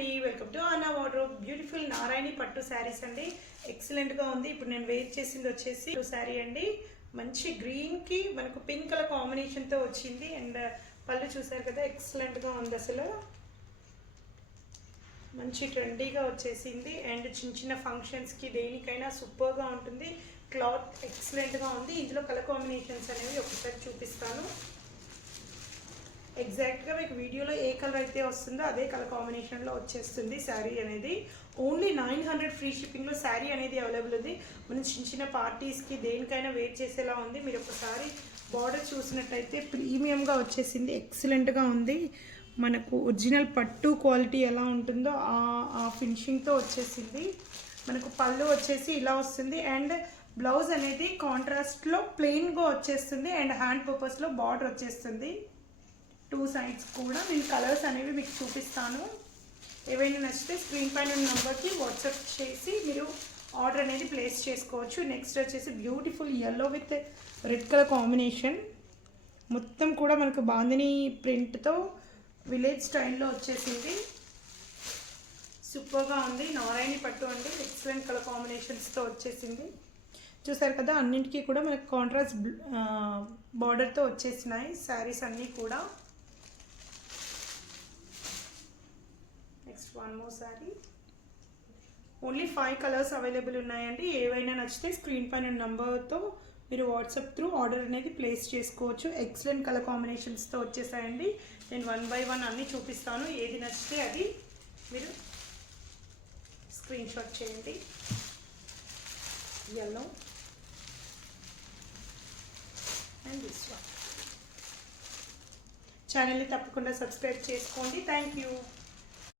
అండి, welcome to అన్నా wardrobe. Beautiful నారాయణి పట్టు శారీస్ అండి. ఎక్సలెంట్గా ఉంది. ఇప్పుడు నేను వెయిట్ చేసింది వచ్చేసి శారీ అండి. మంచి గ్రీన్కి మనకు పింక్ కలర్ కాంబినేషన్తో వచ్చింది. అండ్ పళ్ళు చూసారు కదా, ఎక్సలెంట్గా ఉంది. అసలు మంచి ట్రెండీగా వచ్చేసింది. అండ్ చిన్న చిన్న ఫంక్షన్స్కి దేనికైనా సూపర్గా ఉంటుంది. క్లాత్ ఎక్సలెంట్గా ఉంది. ఇందులో కలర్ కాంబినేషన్స్ అనేవి ఒకసారి చూపిస్తాను. ఎగ్జాక్ట్గా మీకు వీడియోలో ఏ కలర్ అయితే వస్తుందో అదే కలర్ కాంబినేషన్లో వచ్చేస్తుంది శారీ అనేది. ఓన్లీ 900 ఫ్రీ షిప్పింగ్లో శారీ అనేది అవైలబుల్ ఉంది. మనం చిన్న చిన్న పార్టీస్కి దేనికైనా వెయిట్ చేసేలా ఉంది. మీరు ఒకసారి బార్డర్ చూసినట్టయితే ప్రీమియంగా వచ్చేసింది. ఎక్సలెంట్గా ఉంది. మనకు ఒరిజినల్ పట్టు క్వాలిటీ ఎలా ఉంటుందో ఆ ఫినిషింగ్తో వచ్చేసింది. మనకు పళ్ళు వచ్చేసి ఇలా వస్తుంది. అండ్ బ్లౌజ్ అనేది కాంట్రాస్ట్లో ప్లెయిన్గా వచ్చేస్తుంది. అండ్ హ్యాండ్ పర్పస్లో బార్డర్ వచ్చేస్తుంది. 2 సైడ్స్ కూడా నేను కలర్స్ అనేవి మీకు చూపిస్తాను. ఏవైనా నచ్చితే స్క్రీన్ పైన ఉన్న నెంబర్కి వాట్సాప్ చేసి మీరు ఆర్డర్ అనేది ప్లేస్ చేసుకోవచ్చు. నెక్స్ట్ వచ్చేసి beautiful yellow with red colour combination. మొత్తం కూడా మనకు బాందిని ప్రింట్తో విలేజ్ స్టైల్లో వచ్చేసింది. సూపర్గా ఉంది. నారాయణి పట్టు అండి. ఎక్సలెంట్ కలర్ కాంబినేషన్స్తో వచ్చేసింది. చూసారు కదా, అన్నింటికీ కూడా మనకు కాంట్రాస్ట్ బార్డర్తో వచ్చేసినాయి శారీస్ అన్నీ కూడా. Next one more sari. Only 5 colours available ఉన్నాయండి. ఏవైనా నచ్చితే స్క్రీన్ పైన నంబర్తో మీరు వాట్సాప్ త్రూ ఆర్డర్ అనేది ప్లేస్ చేసుకోవచ్చు. ఎక్సలెంట్ కలర్ కాంబినేషన్స్తో వచ్చేసాయండి. నేను 1 by 1 అన్నీ చూపిస్తాను. ఏది నచ్చితే అది మీరు స్క్రీన్ షాట్ చేయండి. yellow and this one. ఛానల్ని తప్పకుండా సబ్స్క్రైబ్ చేసుకోండి. Thank you.